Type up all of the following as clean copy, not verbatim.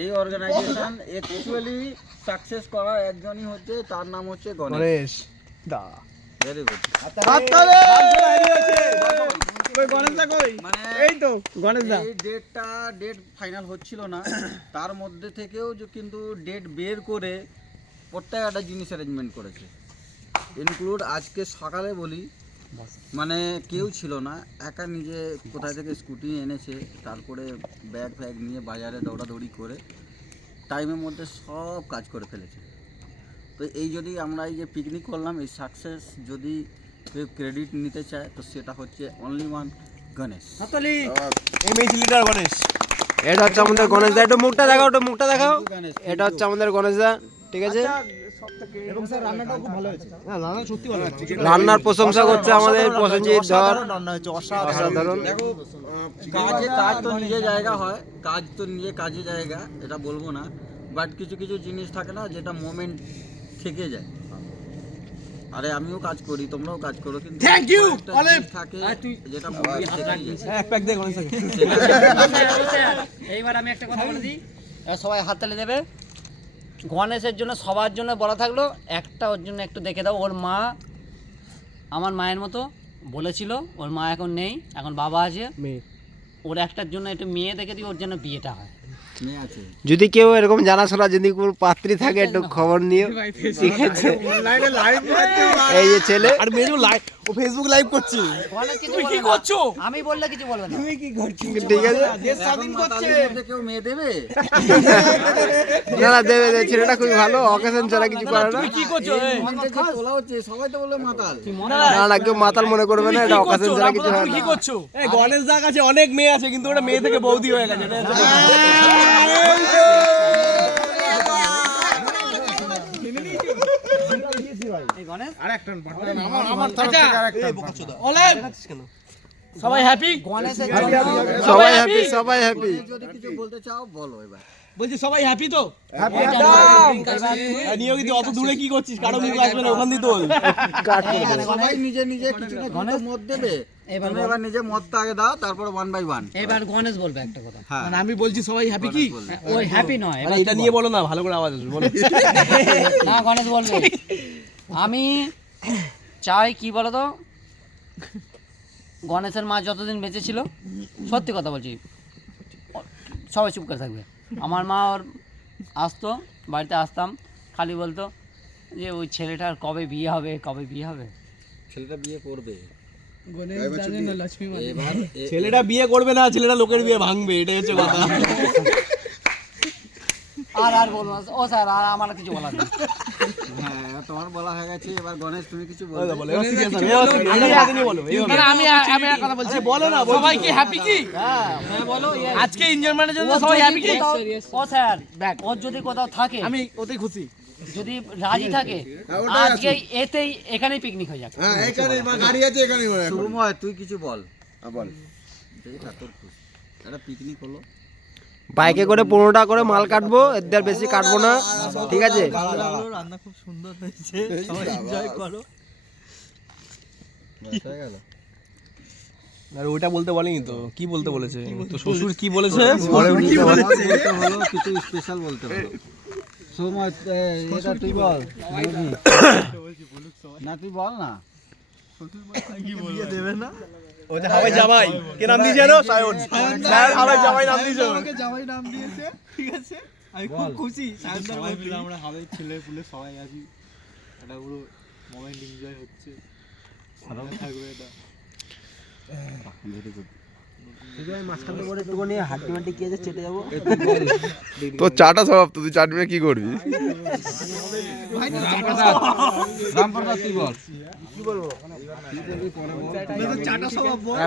এই organisation actually success করা একজনই হচ্ছে, তার নাম হচ্ছে গণেশ দা। Very good. ডেট ফাইনাল হচ্ছিল না, তার মধ্যে থেকেও যে কিন্তু ডেট বের করে প্রত্যেকটা জিনিস অ্যারেঞ্জমেন্ট করেছে, ইনক্লুড আজকে সকালে বলি মানে কেউ ছিল না, একা নিজে কোথায় থেকে স্কুটি এনেছে, তারপরে ব্যাগ ফ্যাগ নিয়ে বাজারে দৌড়াদৌড়ি করে টাইমের মধ্যে সব কাজ করে ফেলেছে। তো এই যদি আমরা এই যে পিকনিক করলাম, এই সাকসেস যদি কেউ ক্রেডিট নিতে চায় তো সেটা হচ্ছে অনলি ওয়ান গণেশ। গণেশ, এটা হচ্ছে আমাদের গণেশ দা। একটু মুখটা দেখাও, একটু মুখটা দেখাও। এটা হচ্ছে আমাদের গণেশ দা, ঠিক আছে। এবং স্যার রান্নাটাও খুব ভালো হয়েছে। হ্যাঁ, রান্না সত্যি ভালো হয়েছে। রান্নার প্রশংসা করছে আমাদের প্রসেনজিৎ ধর। রান্না হয়েছে অসাধারণ। দেখো কাজ তো নিজে জায়গা হয়, কাজ তো নিজে কাজে জায়গা, এটা বলবো না, বাট কিছু কিছু জিনিস থাকে না যেটা মোমেন্ট থেকে যায়। আরে আমিও কাজ করি, তোমরাও কাজ করো, কিন্তু থ্যাংক ইউ অলেপ থাকে যেটা মোমেন্ট থেকে যায়। এক প্যাক দে গণেশ। এইবার আমি একটা কথা বলে দিই, সবাই হাততালি দেবে। গণেশের জন্য সবার জন্য বলা থাকলো, একটা ওর জন্য একটু দেখে দাও। ওর মা আমার মায়ের মতো বলেছিল, ওর মা এখন নেই, এখন বাবা আছে। ওর একটার জন্য একটু মেয়ে দেখে দিই, ওর জন্য বিয়েটা হয়। যদি কেউ এরকম জানাশোনা যদি কোনো পাত্রী থাকে একটু খবর নিও, ঠিক আছে। এই যে ছেলে আর মেজু লাইভ, ও ফেসবুক লাইভ করছে। তুমি কি করছো? আমি বললে কিছু বলবে না। তুমি কি করছো? ঠিক আছে। দেশ স্বাধীন করছে। কেউ মেয়ে দেবে না না, দেবে দেবে। ছেলেটা খুবই ভালো, অকেশন ছাড়া কিছু করে না। কি করছো? তোলা হচ্ছে, সবাই তো বলে মাতাল। না না, কেউ মাতাল মনে করবে না, এটা অকেশন ছাড়া কিছু হয় না। কি করছো? এই গণেশ দা কাছে অনেক মেয়ে আছে, কিন্তু ওটা মেয়ে থেকে বৌদি হয়ে গেছে। সবাই হ্যাপি? গণেশের সবাই হ্যাপি, সবাই হ্যাপি। যদি কিছু বলতে চাও বলো এবার। বলছি সবাই হ্যাপি তো? নিয়োগিত অত দূরে কি করছিস? কারো মুখ আসবে না, ওখান দিয়ে তোল। সবাই নিজে নিজে কিছু না কিছু মত দেবে, তুমি এবার নিজে মতটা আগে দাও, তারপর ওয়ান বাই ওয়ান। এবার গণেশ বলবে একটা কথা। মানে আমি বলছি সবাই হ্যাপি কি? ওই হ্যাপি নয়, এবার এটা নিয়ে বলো না, ভালো করে আওয়াজ আসবে, বলো। না, গণেশ বলবে। আমি চাই কি বলতো, গণেশের মা যতদিন বেঁচে ছিল, সত্যি কথা বলছি, সবাই চুপ করে থাকবে। আমার মা ওর আসতো, বাড়িতে আসতাম, খালি বলতো যে ওই ছেলেটার কবে বিয়ে হবে, কবে বিয়ে হবে। ছেলেটা বিয়ে করবে, ছেলেটা বিয়ে করবে না, ছেলেটা লোকের বিয়ে ভাঙবে, এটাই হচ্ছে কথা। আর বলবো না। ও স্যার, আর আমার কিছু বলার নেই। হ্যাঁ তোমার বলা হয়ে গেছে, এবার গণেশ তুমি কিছু বলো। আমি একটা কথা বলছি, বলো না, সবাই কি হ্যাপি কি? বলো আজকে এনজয়মেন্টের জন্য সবাই হ্যাপি কি? ও স্যার, ওর যদি কোথাও থাকে, আমি ওতেই খুশি। যদি রাজি থাকে, আজকে এতেই এখানেই পিকনিক হয়ে যাক। হ্যাঁ, এখানে গাড়ি আছে, এখানে শুভময় তুই কিছু বল। বল, তোর খুশি একটা পিকনিক হলো, বাইকে করে 15টা করে মাল কাটবো, এর বেশি কাটবো না, ঠিক আছে। রান্না খুব সুন্দর হয়েছে, সবাই এনজয় করো। হয়ে গেল। আর ওটা বলতে বলেনি তো, কি বলতে বলেছে? তো শ্বশুর কি বলেছে? হলো কিছু স্পেশাল বলতে হলো। সময় এটা তুই বল না, তুই বল না। দেবে না? ও যে হাওয়াই জামাই, কে নাম দিয়েছে জানো? সায়ন। সায়ন হাওয়াই জামাই নাম দিয়েছে। আমাকে জামাই নাম দিয়েছে, ঠিক আছে? আমি খুব খুশি। সবাই মিলে আমরা হাওয়াই ছেলে পুলে সবাই আছি, এটা পুরো মোমেন্ট এনজয় হচ্ছে, ভালো থাকবে এটা। Very good. তোর চাটা স্বভাব তো, তুই চাটবে কি করবি?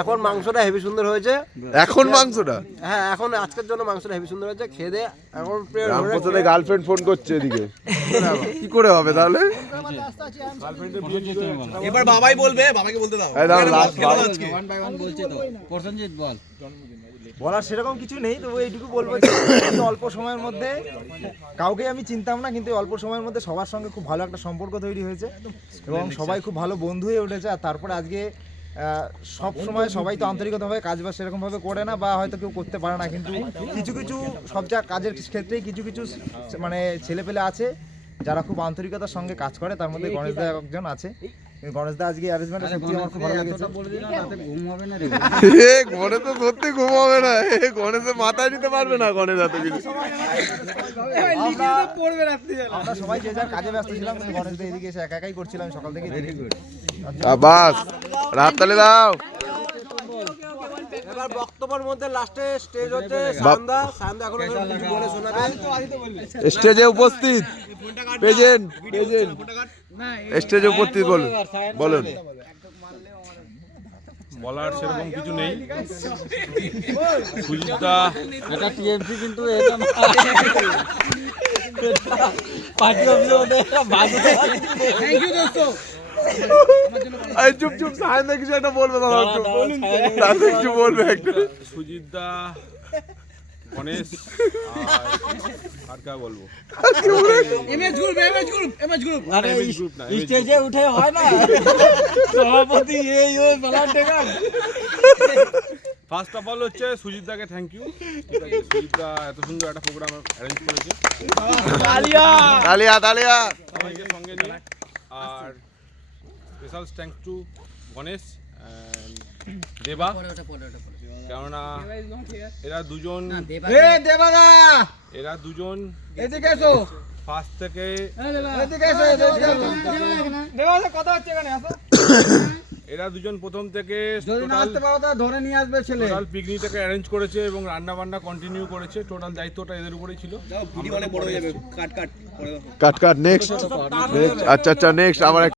এখন মাংসটা হেভি সুন্দর হয়েছে। এখন মাংসটা? হ্যাঁ, এখন আজকের জন্য মাংসটা হেভি সুন্দর হয়েছে, খেয়ে দে। এখন রামপ্রসাদের গার্লফ্রেন্ড ফোন করছে এদিকে, কি করে হবে তাহলে? এবার বাবাই বলবে, বাবাকে বলতে দাও। ওয়ান বাই ওয়ান বলছে তো। প্রসেনজিৎ বল। বলার সেরকম কিছু নেই, তবু এইটুকু বলবো যে এই অল্প সময়ের মধ্যে কাউকে আমি চিনতাম না, কিন্তু অল্প সময়ের মধ্যে সবার সঙ্গে খুব ভালো একটা সম্পর্ক তৈরি হয়েছে এবং সবাই খুব ভালো বন্ধু হয়ে উঠেছে। আর তারপরে আজকে সব সময় সবাই তো আন্তরিকতাভাবে কাজ বাজ সেরকমভাবে করে না, বা হয়তো কেউ করতে পারে না, কিন্তু কিছু কিছু সব কাজের ক্ষেত্রেই কিছু কিছু মানে ছেলেপেলে আছে যারা খুব আন্তরিকতার সঙ্গে কাজ করে, তার মধ্যে গণেশদা একজন আছে। গণেশদা আজকে অ্যারেঞ্জমেন্টটা সত্যি আমার খুব ভালো লেগেছে। বলে দিলাম রাতে ঘুম হবে না রে। গণেশ তো সত্যি ঘুম হবে না, গণেশে মাথায় নিতে পারবে না গণেশ এত কিছু। আমরা সবাই যে যার কাজে ব্যস্ত ছিলাম, কিন্তু গণেশদা এদিকে এসে একা একাই করছিলাম সকাল থেকে। বাস রাততালি দাও। এবার বক্তব্যের মধ্যে লাস্টে স্টেজ হচ্ছে সান্দা। সান্দা এখন কিছু বলে শোনাবে। স্টেজে উপস্থিত প্রেজেন্ট স্টেজে উপস্থিত বলুন। বলার সেরকম কিছু নেই। সুজিতদা এটা টিএমসি কিন্তু এটা না। পার্টি অফিসে ওদের থ্যাংক ইউ দোস্ত। এই চুপ চুপ সায়ন কিছু একটা বলবে, দাদা একটু দাদা কিছু বলবে একটু। সুজিতদা, গণেশ আর কা বলবো, এমএস গ্রুপ গ্রুপ না, স্টেজে উঠে হয় না সভাপতি এই ওই বলার টেকা। ফার্স্ট অফ অল হচ্ছে সুজিতদাকে থ্যাংক ইউ। ঠিক আছে, সুজিতদা এত সুন্দর একটা প্রোগ্রাম অ্যারেঞ্জ করেছে, তালিয়া তালিয়া। সবাইকে সঙ্গে নিয়ে। আর special thanks to Ganesh and Deba, কেননা এরা দুজন এদিকে এসো, ফার্স্ট থেকে এদিকে এসো, কথা হচ্ছে এখানে আসো। এরা দুজন প্রথম থেকে যদি না আসতে পারো তাহলে ধরে নিয়ে আসবে ছেলে। টোটাল পিকনিকটাকে অ্যারেঞ্জ করেছে এবং রান্না বান্না কন্টিনিউ করেছে। টোটাল দায়িত্বটা এদের উপরেই ছিল। কাট কাট নেক্সট। আচ্ছা আচ্ছা নেক্সট আবার